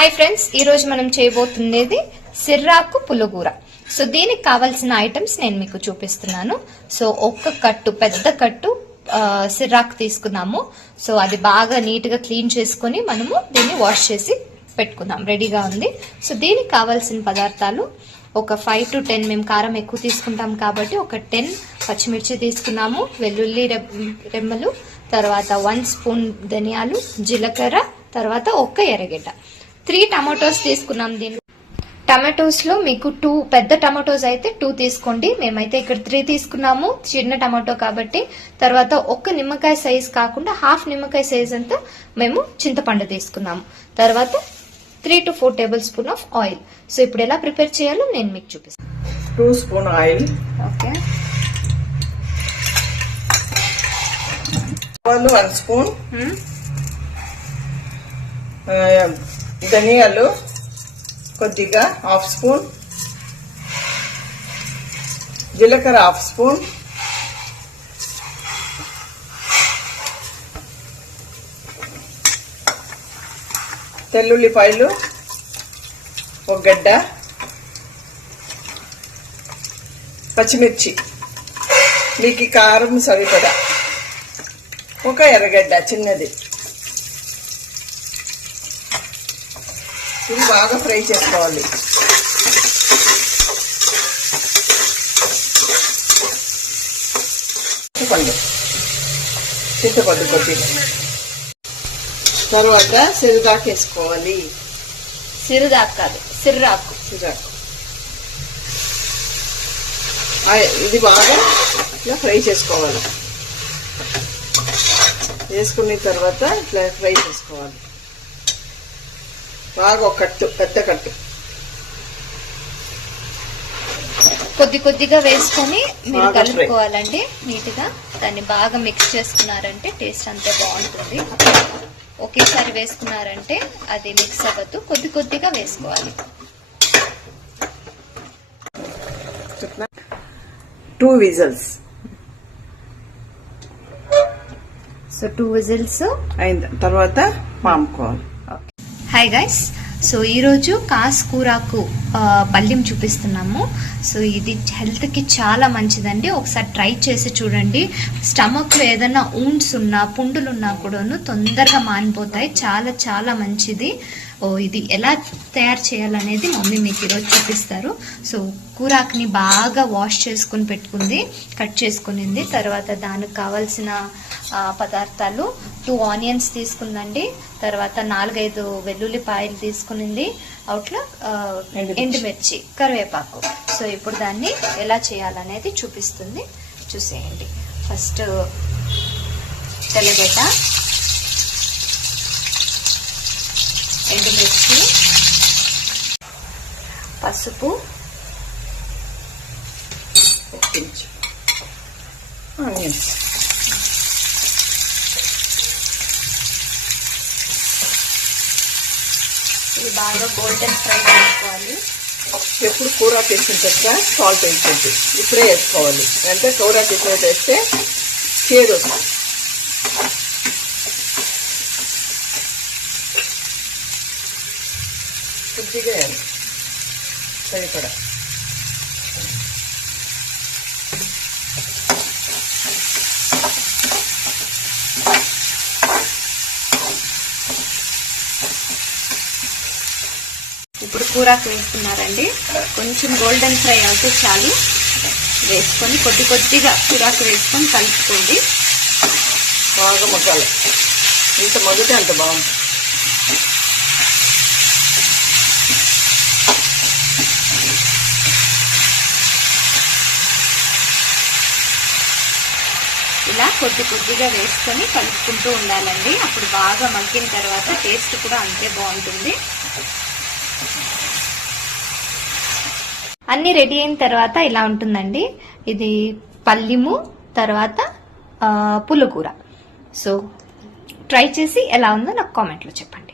Hi friends, ఈ రోజు మనం చేయబోతున్నది సిర్రాకు పులుగూర. సో దీనికి కావాల్సిన ఐటమ్స్ నేను మీకు చూపిస్తున్నాను. సో ఒక్క కట్టు, పెద్ద కట్టు సిర్రాకు తీసుకున్నాము. సో అది బాగా నీట్ గా క్లీన్ చేసుకుని మనము దీన్ని వాష్ చేసి పెట్టుకుందాం. రెడీగా ఉంది. సో దీనికి కావాల్సిన పదార్థాలు ఒక 5 to 10, మేము కారం ఎక్కువ తీసుకుంటాం కాబట్టి ఒక 10 పచ్చిమిర్చి తీసుకున్నాము, వెల్లుల్లి రెమ్మలు, తర్వాత 1 స్పూన్ ధనియాలు, జీలకర్ర, తర్వాత ఒక్క ఎర్రగడ్డ, 3 టమాటోస్ తీసుకున్నాం. దీని టమాటోస్ లో మీకు 2 పెద్ద టమాటోస్ అయితే 2 తీసుకోండి. మేమైతే ఇక్కడ 3 తీసుకున్నాము, చిన్న టమాటో కాబట్టి. తర్వాత ఒక్క నిమ్మకాయ సైజ్ కాకుండా హాఫ్ నిమ్మకాయ సైజ్ అంతా మేము చింతపండు తీసుకున్నాము. తర్వాత 3 to 4 table spoon of oil. So ఇప్పుడు ఎలా ప్రిపేర్ చేయాలో నేను మీకు చూపిస్తాను. 2 స్పూన్ ఆయిల్, ఓకే, 1 స్పూన్ ధనియాలు, కొద్దిగా 1/2 స్పూన్ జీలకర్ర, 1/2 స్పూన్ తెల్లుల్లిపాయలు, 1 గడ్డ, పచ్చిమిర్చి మీకు కారం సరిపడా, 1 ఎర్రగడ్డ చిన్నది. ఇది బాగా ఫ్రై చేసుకోవాలి. చింతపండు కొద్దిగా. తర్వాత సిరుదాకు వేసుకోవాలి. సిరుదాకు కాదు, సిర్రాకు. ఇది బాగా ఇట్లా ఫ్రై చేసుకోవాలి. వేసుకున్న తర్వాత ఇట్లా ఫ్రై చేసుకోవాలి బాగా. ఒక కట్టు, పెద్ద కట్టు కొద్దిగా వేసుకొని మీరు కలుపుకోవాలండి నీట్ గా. దాన్ని బాగా మిక్స్ చేసుకున్నారంటే టేస్ట్ అంతే బాగుంటుంది. ఒకేసారి వేసుకున్నారంటే అది మిక్స్ అవ్వద్దు, కొద్దిగా వేసుకోవాలి. 2 విజిల్స్. సో 2 విజిల్స్ అయిన తర్వాత మాముకోవాలి. హాయ్ గైస్, సో ఈరోజు కాస్కూరాకు పల్యం చూపిస్తున్నాము. సో ఇది హెల్త్ కి చాలా మంచిదండి. ఒకసారి ట్రై చేసి చూడండి. స్టమక్ లో ఏదైనా ఊండ్స్ ఉన్నా, పుండులున్నా కూడాను తొందరగా మానిపోతాయి. చాలా చాలా మంచిది. ఇది ఎలా తయారు చేయాలనేది మమ్మీ మీకు ఈరోజు చూపిస్తారు. సో కూరాకుని బాగా వాష్ చేసుకుని పెట్టుకుంది, కట్ చేసుకునింది. తర్వాత దానికి కావాల్సిన పదార్థాలు 2 ఆనియన్స్ తీసుకుందండి. తర్వాత 4-5 వెల్లుల్లిపాయలు తీసుకునింది. అవుట్లో ఎండుమిర్చి, కరివేపాకు. సో ఇప్పుడు దాన్ని ఎలా చేయాలనేది చూపిస్తుంది, చూసేయండి. ఫస్ట్ తెల్లగడ్డ, ఎండుమిర్చి, పసుపు, ఆనియన్స్. ఇది బాగా గోల్డెన్ ఫ్రై చేసుకోవాలి. ఎప్పుడు కూర వేసిన తర్వాత సాల్ట్ వేసుకోండి. ఇప్పుడే వేసుకోవాలి. అంటే కూర వేస్తే చేదు వస్తుంది. కొద్దిగా సరిపడా. ఇప్పుడు కూరాకు వేసుకున్నారండి. కొంచెం గోల్డెన్ ఫ్రై అవుతే చాలు. వేసుకొని కొద్దిగా కూరాకు వేసుకొని కలుపుకోండి. బాగా మగ్గాలి. ఇంత మగ్గితే అంత బాగుంటుంది. ఇలా కొద్దిగా వేసుకొని కలుపుకుంటూ ఉండాలండి. అప్పుడు బాగా మగ్గిన తర్వాత టేస్ట్ కూడా అంతే బాగుంటుంది. అన్ని రెడీ అయిన తర్వాత ఇలా ఉంటుందండి. ఇది పల్లిము, తర్వాత పులుకూర. సో ట్రై చేసి ఎలా ఉందో నాకు కామెంట్లో చెప్పండి.